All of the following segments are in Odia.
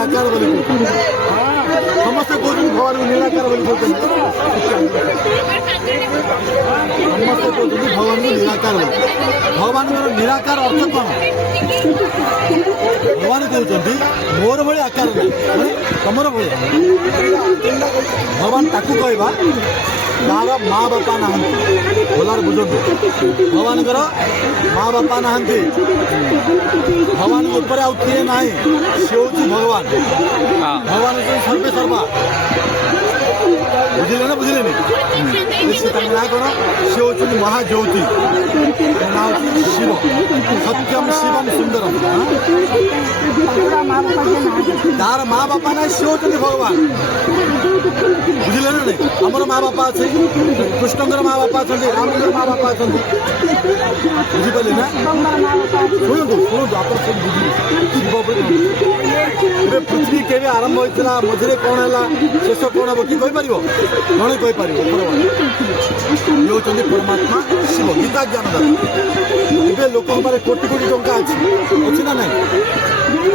निराकार बोली समस्त कहते भगवान को निराकार बोली कहते समस्त कहते भगवान को निराकार बोली भगवान निराकार अर्थ कौन भगवान कहते मोर भाई आकार तुमर भाई भगवान ताकू कहवा तार माँ बापा ना बोलार बुझंतु भगवान माँ बापा ना भगवान ऊपर आउ किए ना सी हूँ भगवान भगवान सर्वे सर्वा बुझे ना बुझे ना कौन सी हूँ महाज्योति ना शिव सत्यम शिवम सुंदरम तार माँ बापा ना सी हूँ भगवान बुझे ना नहीं आमर माँ बापा अच्छे कृष्णकर माँ बापा अच्छा रामकर माँ बापा अच्छा बुझिपारे ना शुणु शुणु आप सब बुझे शिव पृथ्वी के आरंभ होता मझे कौन है शेष कौन हम कि कहीपर कौन कहीपर ये हूँ परमात्मा शिव गीता ज्ञान दाता लोक कोटी कोटी टंका अच्छी ना नहीं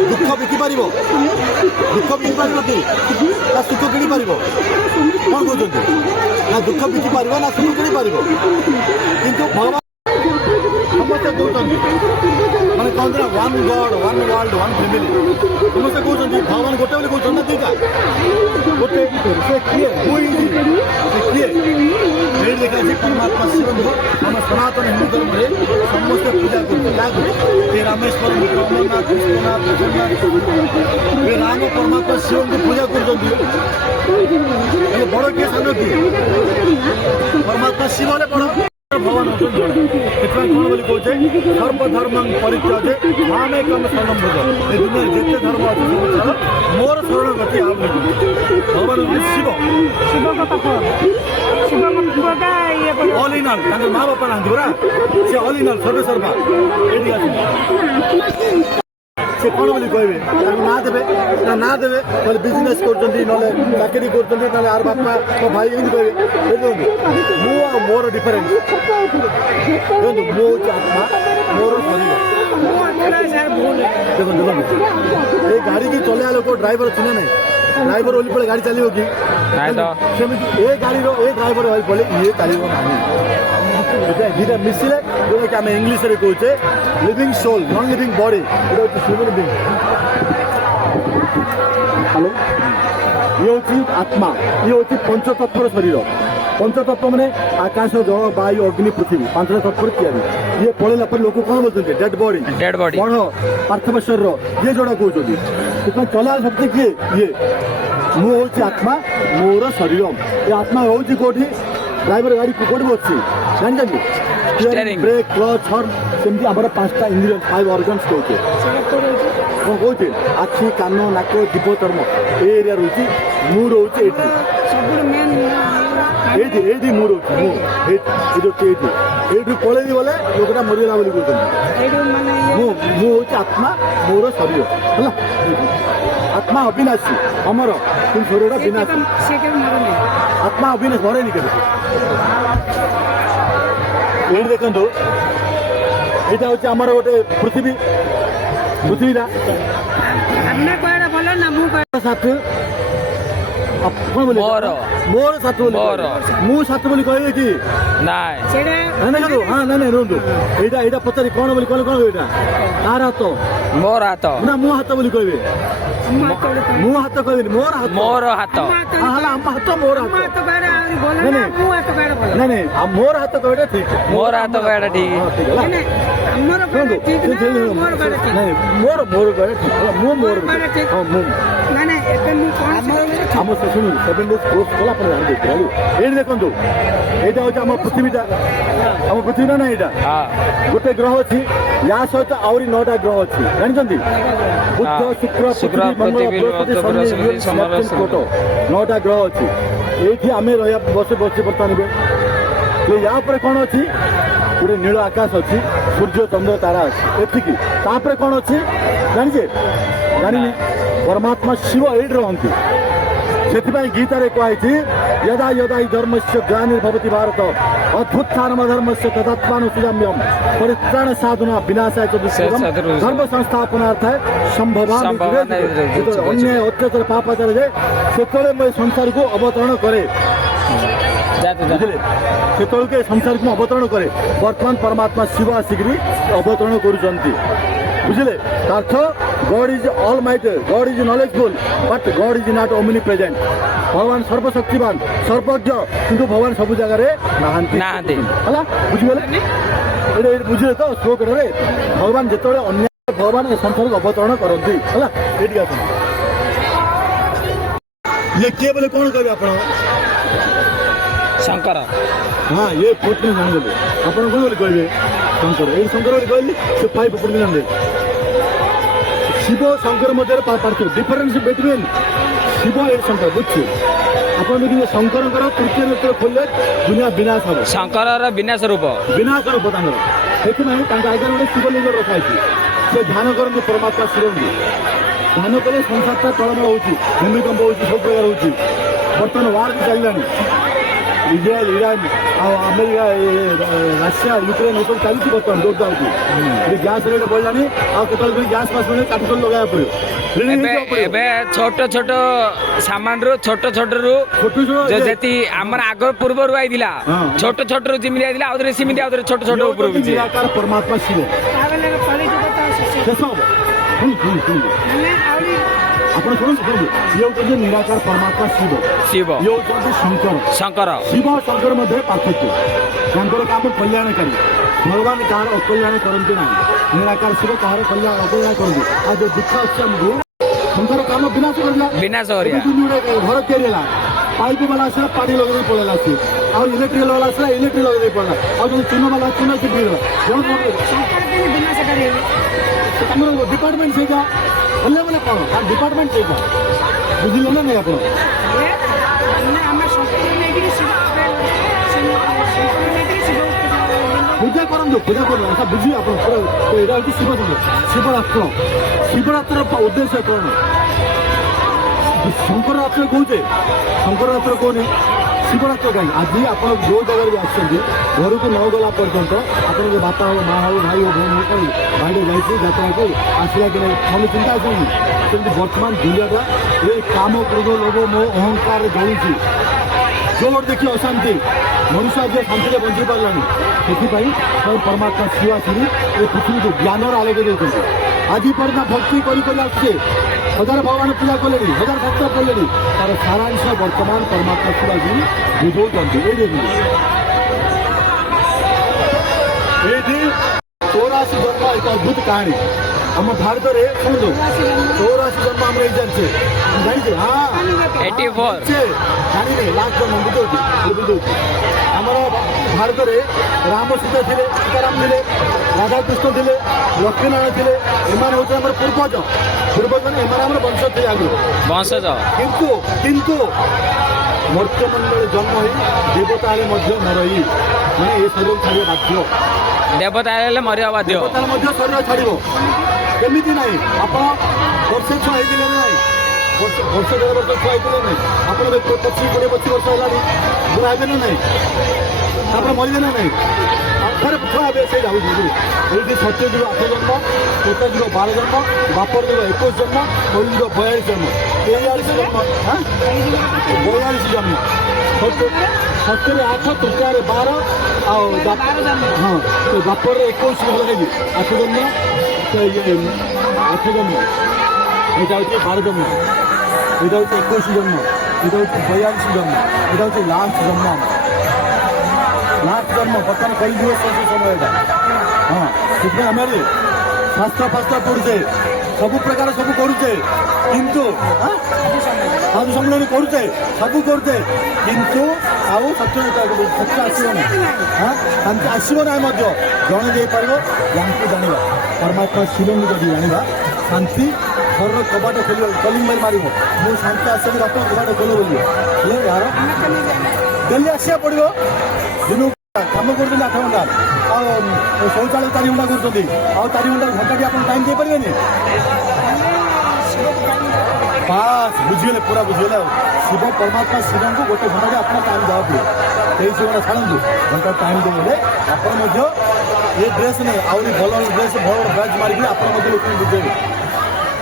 दुख बिकिपार दुख बिकिपार कि सुख किणी पार कौन कहते ना दुख बिकिपार ना सुख किणी पार किंतु भगवान समस्ते कहते मैंने कहते ना one God one world one family समस्ते कहते भगवान गोटे बोली कहते ना दीटा गोटे से किए किए देखा परमात्मा शिव आम सनातन हिंदू धर्म में समस्ते पूजा करते रामेश्वर अमरनाथ विश्वनाथ राम परमात्मा शिव को पूजा कर बड़ किए सान किए परमात्मा शिव बड़ भगवान होते जड़े से कौन बोली कहे सर्वधर्म परित्याजे मामेकम शरणं व्रज ए दुनिया जिते धर्म अच्छे मोर शरण गति आप भगवान शिव ऑल इन ऑल माँ बापा ना पूरा सी ऑल इन ऑल सर्वे सर्वा से कौन बोली कहे ना देवे ना देवे बोले बिजनेस कर चाकरी कर आर बापा मो भाई एम कहे मु मोर डिफरेन्स देखो मु आत्मा मोर शरीर देखो देखो ये गाड़ी की चलया लोक ड्राइवर अच्छे ना ड्राइवर ओली पड़े गाड़ी चलो कि ए गाड़ी ड्राइवर वाली पड़े ये चलो ना दुटा मिसिले जोटा कि आम इंग्लीश कहे living soul non living body human being hello ये हूँ आत्मा ये हूँ पंचतत्वर शरीर पंचतत्व मैंने आकाश जल वायु अग्नि पृथ्वी पांच तत्व तैयारी ये पलैला पर लोक कौन बोलते डेड बॉडी मढ़ पार्थिव शरीर ये जोड़ा कहते चला शक्ति किए ये मु हूँ आत्मा मोर शरीर ये आत्मा हूँ कौटी ड्राइवर गाड़ी कौटी बसছি जानते ब्रेक क्लच हर्न सेमती आम पांचटा इंद्रिय 5 ऑर्गन्स कहते कौन कहते आखि कान नाक जीव चर्म ये एरिया रोचे मु रोचे ये मु रोचे ये पलि गले लोकटा मरीगला बोली कहते मु हूँ आत्मा मोर शरीर है आत्मा अविनाशी अमर कि शरीर विनाशी आत्मा अविनाश मरे नहीं कभी ये देखो यहाँ हूँ आमर गोटे पृथ्वी पृथ्वीटा साथ कौन बोले मोर साथ बोले मु साथ बोली कहे कि हाँ ना रुहतु यहाँ पचारि कौन बोली कहले कौन यहाँ तार हाथ मोर हाथ ना मो हाथ बोली कहे मु हाथ कह मोर हाथ आम हाथ मोर हाथ नहीं मोर हाथ कहे ठीक मोर हाथ कहे ठीक मोर मोर कहे ठीक मु मोर आम शुणु 7 डेज कोर्स कला ये देखो यहाँ हूँ आम पृथ्वीटा आम पृथ्वी ना यहाँ गोटे ग्रह अच्छी या सहित आहरी 9टा ग्रह अच्छी जानते बुध शुक्र पृथ्वी मंगल बृहस्पति 9टा ग्रह अच्छी ये आम बस बर्तमान ये या कौन अच्छी गोटे नील आकाश अच्छी सूर्य चंद्र तारा अच्छी एतिकी कौन अच्छी जाने जानी परमात्मा शिव ये रहती ସେଥିପାଇଁ ଗୀତାରେ କୁହାଯାଇଛି ଯଦା ଯଦା ହି ଧର୍ମସ୍ୟ ଗ୍ଲାନିର୍ଭବତି ଭାରତ ଅଭ୍ୟୁତ୍ଥାନମ ଧର୍ମସ୍ୟ ତଦାତ୍ମାନ ସୁଜାମ୍ୟମ୍ ପରିତ୍ରାଣ ସାଧୁନା ବିନାଶାୟ ଚ ଦୁଷ୍କୃତମ୍ ଧର୍ମ ସଂସ୍ଥାପନାର୍ଥାୟ ସମ୍ଭବାମି ଯୁଗେ ଯୁଗେ। ଯେତେବେଳେ ଅନ୍ୟାୟ ଅତ୍ୟାଚାର ପାପାଚାର ଯାଏ ସେତେବେଳେ ମୁଁ ଏ ସଂସାରକୁ ଅବତରଣ କରେ। ବୁଝିଲେ ସେତେବେଳକୁ ଏ ସଂସାରକୁ ଅବତରଣ କରେ। ବର୍ତ୍ତମାନ ପରମାତ୍ମା ଶିବ ଆସିକିରି ଅବତରଣ କରୁଛନ୍ତି। ବୁଝିଲେ ଅର୍ଥ God is almighty, God is knowledgeful, but God is not omnipresent. ଭଗବାନ ସର୍ବଶକ୍ତିମାନ ସର୍ବଜ୍ଞ, କିନ୍ତୁ ଭଗବାନ ସବୁ ଜାଗାରେ ନାହାନ୍ତି ହେଲା। ବୁଝିଗଲେ ଏଇଟା ବୁଝିଲେ ତ ଶ୍ଲୋକରେ ଭଗବାନ ଯେତେବେଳେ ଅନ୍ୟ ଭଗବାନ ଏ ସଂସାରକୁ ଅବତରଣ କରନ୍ତି ହେଲା। ଏଇଠି ଆସନ୍ତୁ ଇଏ କିଏ ବୋଲେ କଣ କହିବେ ଆପଣ? ଶଙ୍କର। ହଁ ଇଏ କୋର୍ଟରେ ଜାଣିଦେଲେ ଆପଣ କଣ ବୋଲି କହିବେ? ଶଙ୍କର। ଏଇ ଶଙ୍କର ବୋଲି କହିଲି ସେ ପାଇପ ପଡିଲେ ଜାଣିଲେ। ଶିବ ଶଙ୍କର ମଧ୍ୟରେ ପାର୍ଥକ୍ୟ ଡିଫରେନ୍ସ ବିଟୱିନ୍ ଶିବ ଏ ଶଙ୍କର ବୁଝିବେ। ଆପଣ ଦେଖିବେ ଶଙ୍କରଙ୍କର ତୃତୀୟ ନେତ୍ର ଖୋଲିଲେ ଦୁନିଆ ବିନାଶ ହବ। ଶଙ୍କରର ବିନାଶ ରୂପ ତାଙ୍କର। ସେଥିପାଇଁ ତାଙ୍କ ଆଗରେ ଗୋଟେ ଶିବଲିଙ୍ଗ ରଖାଯାଇଛି। ସେ ଧ୍ୟାନ କରନ୍ତି ପରମାତ୍ମା ଶିବଙ୍କୁ। ଧ୍ୟାନ କଲେ ସଂସାରଟା ତଳମଳ ହେଉଛି, ଭୂମିକମ୍ପ ହେଉଛି, ସବୁ ପ୍ରକାର ହେଉଛି। ବର୍ତ୍ତମାନ ୱାର୍ଲଡ ଚାଲିଲାଣି। ଇସ୍ରାଏଲ, ଇରାନ ଆଉ ଆମେରିକା, ରାସିଆ, ୟୁକ୍ରେନ ଏସବୁ ଚାଲିଛି ବର୍ତ୍ତମାନ ଜୋର ଯାଉଛି। ଗ୍ୟାସ୍ ରେଟ୍ ବଢ଼ିଲାଣି। ଆଉ କେତେବେଳେ ଗ୍ୟାସ୍ ପାସ୍ ମାନେ କାଠ ଲଗାଇବାକୁ ପଡ଼ିବ। ଏବେ ଛୋଟ ଛୋଟ ସାମାନରୁ ଛୋଟ ଯେତି ଆମର ଆଗ ପୂର୍ବରୁ ଆଇଥିଲା ଛୋଟ ଛୋଟରୁ ଯେମିତି ଆଇଥିଲା ଆଉଥରେ ସେମିତି ଆଉଥରେ ଛୋଟ ଛୋଟ ଉପରକୁ ନିରାକାର ପରମାତ୍ମା ଶିବ ଶେଷ ହବ। ଆପଣ ଶୁଣନ୍ତୁ ଇଏ ହଉଛନ୍ତି ନିରାକାର ପରମାତ୍ମା ଶିବ। ଇଏ ହଉଛନ୍ତି ଶଙ୍କର। ଶିବ ଶଙ୍କର ମଧ୍ୟରେ ପାର୍ଥକ୍ୟ। ତାଙ୍କର କାମ କଲ୍ୟାଣକାରୀ। ଭଗବାନ କାହାର ଅକଲ୍ୟାଣ କରନ୍ତି ନାହିଁ। ନିରାକାର ଶିବ କାହାର କଲ୍ୟାଣ ଅକଲ୍ୟାଣ କରନ୍ତି। ଆଉ ଯୋଉ ଦୁଃଖ ଅଛି ଆମକୁ ଶଙ୍କର କାମ ବିନାଶ କରିଲା। ଘର ତିଆରି ହେଲା, ପାଇପ ବାଲା ଆସିଲା ପାଣି ଲଗେଇ ପଳେଇଲା ସିଏ। ଆଉ ଇଲେକ୍ଟ୍ରିକ ବାଲା ଆସିଲା ଇଲେକ୍ଟ୍ରିକ ଲଗେଇ ପଳେଇଲା। ଆଉ ଯୋଉ ଚୂନ ବାଲା ଚୂନ ସେ ପିଇଲା। ଆମର ଡିପାର୍ଟମେଣ୍ଟ ସେଇଟା ହେଲେ ମାନେ କଣ ଡିପାର୍ଟମେଣ୍ଟ ସେଇଟା ବୁଝିଲେ ନା ନାଇଁ ଆପଣ? ପୂଜା କରନ୍ତୁ ବୁଝିବେ ଆପଣ। ଏଇଟା ହଉଛି ଶିବରାତ୍ର। ଶିବରାତ୍ରର ଉଦ୍ଦେଶ୍ୟ କଣ? ଶଙ୍କର ରାତ୍ର କହୁଛେ, ଶଙ୍କର ରାତ୍ର କହୁନି ଶିବରାତ୍ର କାହିଁକି? ଆଜି ଆପଣ ଯୋଉ ଜାଗାରେ ବି ଆସିଛନ୍ତି ଘରକୁ ନ ଗଲା ପର୍ଯ୍ୟନ୍ତ ଆପଣଙ୍କ ବାପା ହଉ, ମା ହଉ, ଭାଇ ହଉ, ଭଉଣୀ ହଉ, ଭାଇରେ ଯାଇଛି ଯାତ୍ରା କରି ଆସିଲା କି ନାହିଁ ମନେ ଚିନ୍ତା ଆସିବନି। ସେମିତି ବର୍ତ୍ତମାନ ଦୁନିଆଟା ଏଇ କାମ, କ୍ରୋଧ, ଲୋଭ, ମୋହ, ଅହଙ୍କାରରେ ଜଳୁଛି। ଜୋର ଦେଖି ଅଶାନ୍ତି। ମନୁଷ୍ୟ ଆଜି ଶାନ୍ତିରେ ବଞ୍ଚି ପାରିଲାନି। ସେଥିପାଇଁ ପରମାତ୍ମା ଶିବ ଆସିକି ଏ ପୃଥିବୀକୁ ଜ୍ଞାନର ଆଲୋକ ଦେଉଛନ୍ତି। ଆଜି ପର୍ଯ୍ୟନ୍ତ ଭକ୍ତି କରି ଆସୁଛେ। ହଜାର ଭଗବାନ ପୂଜା କଲେଣି, ହଜାର ଭକ୍ତ କଲେଣି। ତାର ସାରାଂଶ ବର୍ତ୍ତମାନ ପରମାତ୍ମା ଶିବାଜୀ ବୁଝଉଛନ୍ତି। ଏଇଠି 84 ଜନ୍ମ ଏକ ଅଦ୍ଭୁତ କାହାଣୀ। ଆମ ଭାରତରେ ଶୁଣନ୍ତୁ 84 ଜନ୍ମ ଆମର ଏଇ ଜାଣିଛେ ଜାଣିଛେ ଜାଣିବେ ଲାଷ୍ଟ ଜନ୍ମ ବୁଝଉଛି। ଆମର ଭାରତରେ ରାମ ସୀତା ଥିଲେ, ସୀତାରାମ ଥିଲେ, ରାଧାକୃଷ୍ଣ ଥିଲେ, ଲକ୍ଷ୍ମୀନାରାୟଣ ଥିଲେ। ଏମାନେ ହେଉଛନ୍ତି ଆମର ପୂର୍ବଜ ଏମାନେ ଆମର ବଂଶ ଥିଲେ ଆଗରୁ ବଂଶଜ। କିନ୍ତୁ ମର୍ତ୍ତ୍ୟମଣ୍ଡଳରେ ଜନ୍ମ ହୋଇ ଦେବତା ହେଲେ ମଧ୍ୟ ମରଇ ମାନେ ଏ ଶରୀର ଛାଡ଼ିବା ବାଧ୍ୟ। ଦେବତା ହେଲେ ମରିବା ବାଧ୍ୟ। ଦେବତାର ମଧ୍ୟ ଶରୀର ଛାଡ଼ିବ। କେମିତି ନାହିଁ? ଆପଣ ବର୍ଷେ ଛୁଆ ହେଇଥିଲେ ନା ନାହିଁ? ବର୍ଷ 1.5 ବର୍ଷ ଛୁଆ ହେଇଥିଲେ ନାହିଁ? ଆପଣ 25-20 ବର୍ଷ ହେଲାଣି ବୁଢ଼ା ହେବେ ନା ନାହିଁ? ତାପରେ ମରିବେ ନା ନାହିଁ? ଥରେ ଛୁଆ ହେବେ ସେ ଯାଉଛି। ଏଇଠି ସତ୍ୟ ଯୁଗ 8 ଜନ୍ମ, ତ୍ରେତା ଯୁଗ 12 ଜନ୍ମ, ଦ୍ୱାପର ଯୁଗ 21 ଜନ୍ମ, କଳି ଯୁଗ 42 ଜନ୍ମ, 43 ଜନ୍ମ, 42 ଜନ୍ମ। ସତ୍ୟରେ 8, ତ୍ରେତାରେ 12 ଆଉ ଦ୍ୱାପରରେ 21 ଭଲ ଲାଗି 8 ଜନ୍ମ। 8 ଜନ୍ମ ଏଇଟା ହଉଛି 12 ଜନ୍ମ, ଏଇଟା ହଉଛି 21 ଜନ୍ମ, ଏଇଟା ହଉଛି 42 ଜନ୍ମ, ଏଇଟା ହଉଛି ଲାଷ୍ଟ ଜନ୍ମ। ବର୍ତ୍ତମାନ କଳିଯୁଗ ଶେଷ ସମୟ ଏଇଟା। ସେଥିପାଇଁ ଆମେ ଶାସ୍ତ୍ର ପଢୁଛେ, ସବୁ ପ୍ରକାର ସବୁ କରୁଛେ, କିନ୍ତୁ ସାଧୁ ସମ୍ମିଳନୀ କରୁଛେ, ସବୁ କରୁଛେ, କିନ୍ତୁ ଆଉ ସତ୍ୟ ଆସିବ ନାହିଁ। ଶାନ୍ତି ଆସିବ ନାହିଁ ମଧ୍ୟ। ଜଣେ ଦେଇପାରିବ ୟାଙ୍କୁ ଜାଣିବା ପରମାତ୍ମା ଶିବଙ୍କୁ ଯଦି ଜାଣିବା ଶାନ୍ତି ଘରର କବାଟ ଖୋଲିବ, କଲିଂ ବେଲ୍ ମାରିବ। ମୁଁ ଶାନ୍ତି ଆସିବି ବାପ କବାଟ ଖୋଲ ବୋଲି ହେଲେ ଏହାର ଡେଲି ଆସିବାକୁ ପଡ଼ିବ। ଦିନକୁ କାମ କରୁଛନ୍ତି 8 ଘଣ୍ଟା, ଆଉ ଶୌଚାଳୟ 4 ଘଣ୍ଟା କରୁଛନ୍ତି, ଆଉ 4 ଘଣ୍ଟାରେ ଘଣ୍ଟାଟି ଆପଣ ଟାଇମ୍ ଦେଇପାରିବେନି? ବାସ୍ ବୁଝିଗଲେ ପୁରା ବୁଝିଗଲେ ଆଉ ଶିବ ପରମାତ୍ମା ଶିବଙ୍କୁ ଗୋଟେ ଘଣ୍ଟାରେ ଆପଣ ଟାଇମ୍ ଦେବାକୁ ପଡ଼ିବ ସେଇ ଶିବଟା ଛାଡ଼ନ୍ତୁ ଘଣ୍ଟା ଟାଇମ୍ ଦେଲେ ଆପଣ ମଧ୍ୟ ଏ ଡ୍ରେସ୍ ନେଇ ଆହୁରି ଭଲ ଡ୍ରେସ୍ ଭଲ ବ୍ୟାଚ୍ ମାରିକି ଆପଣ ମଧ୍ୟ ଲୋକଙ୍କୁ ବୁଝେଇବେ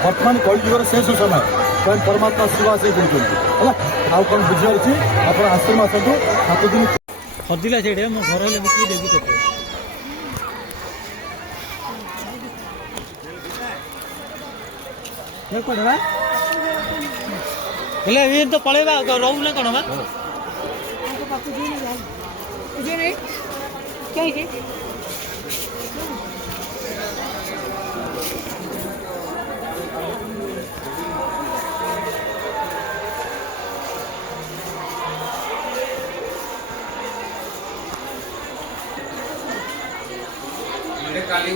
ବର୍ତ୍ତମାନ କଳିଯୁଗର ଶେଷ ସମୟ ସ୍ୱୟଂ ପରମାତ୍ମା ଶିବ ଆସି କହୁଛନ୍ତି ହେଲା ଆଉ କ'ଣ ବୁଝିବାର ଅଛି ଆପଣ ଆଶ୍ରମ ଆସନ୍ତୁ 7 ଦିନ ହଜିଲା ସେଇଟା ମୋ ଘର ହେଲେ ବିକି ଦେବି ତତେ ହେଲେ ଏ ତ ପଳେଇବା ରହୁନା କ'ଣ ବା କାଲି